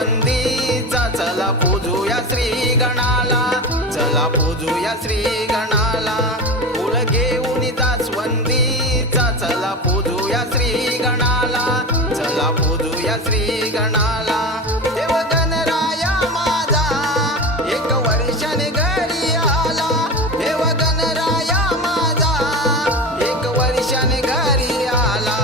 जास्वंदीचा चला पूजूया श्री गणाला, चला पूजूया श्री गणाला. फुल घेऊन जास्वंदीचा चला पूजूया श्री गणाला, चला पूजूया श्री गणाला. देव गणराया माझा एक वर्षाने घरी आला, देव गणराया माझा एक वर्षाने घरी आला.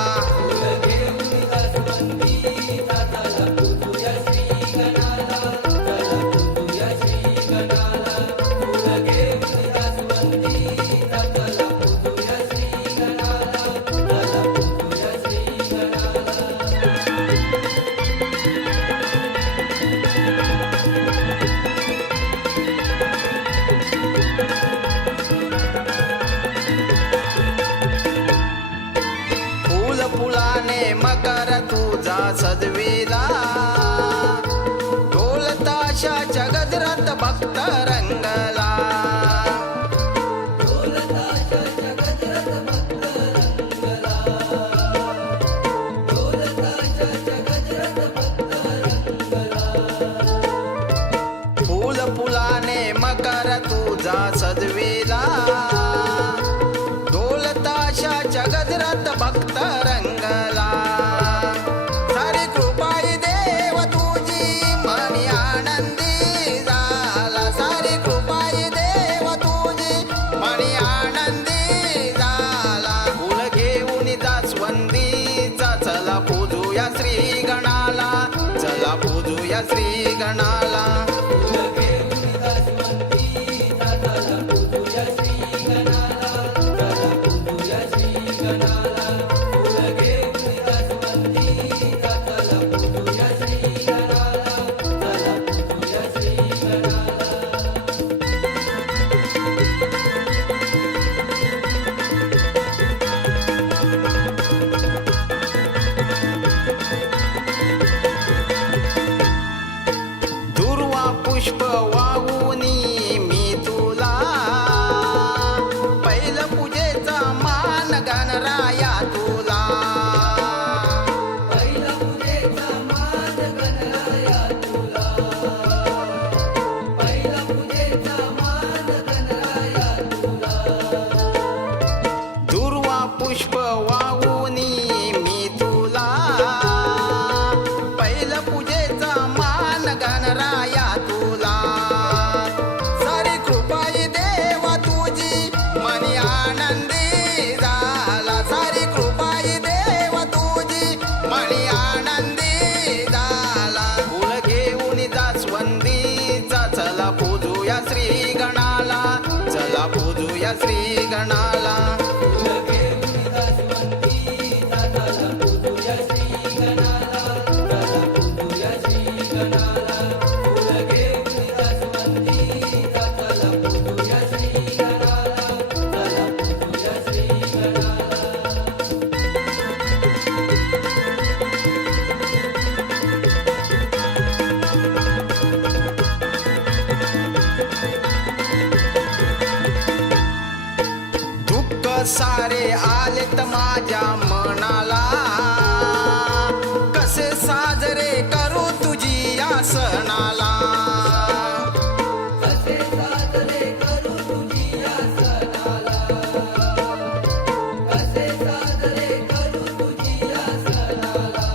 फुलाने मकर तुझा सजविला, ढोल ताशाच्या गजरात भक्त रंगला. फुलाने मकर तुझा सजविला, ढोल ताशाच्या गजरात भक्त रंगला. सारी कृपाई देव तुझी मनी आनंदी झाला, सारी कृपाई देव तुझी मनी आनंदी झाला. फुल घेऊन जास्वंदीचा चला पूजूया श्री गणाला, चला पूजूया श्री गणाला. पुष्प वाहुनी मी तुला, पहिलं पूजेचा मान गणराया तुला. पहिलं पूजेचा मान गणराया तुला, पहिलं पूजेचा मान गणराया तुला. दुर्वा पुष्प वाहुनी मी तुला, पहिलं पूजेचा मान गणराया तुला. सारी कृपाई देवा तुझी मनी आनंदी झाला, सारी कृपाई देवा तुझी मनी आनंदी झाला. फुल घेऊन जास्वंदीचा चला पूजूया श्री गणाला, चला पूजूया श्री गणाला. सारे आलेत माझ्या मनाला, कसे साजरे करू तुझी या सणाला. कसे साजरे करू तुझी या सणाला, कसे साजरे करू तुझी या सणाला.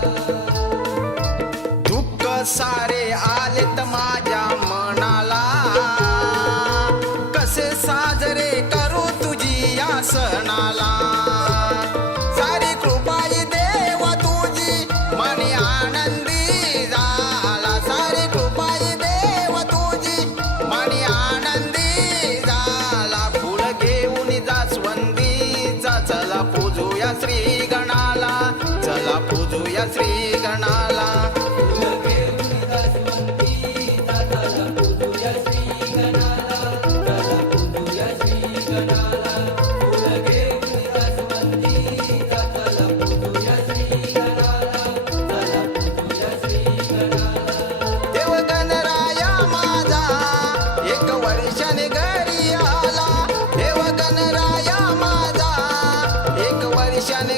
दुःख सारे आलेत माझ्या मनाला, कसे साजरे करू तुझी या सणाला. सारी कृपाई देवा तुझी मनी आनंदी झाला, सारी कृपाई देवा तुझी मनी आनंदी झाला. फुल घेऊन जास्वंदीचा चला पूजूया श्री गणाला, चला पूजूया श्री गणाला. देव गणराया माझा एक वर्षाने घरी आला, देव गणराया माझा एक वर्षाने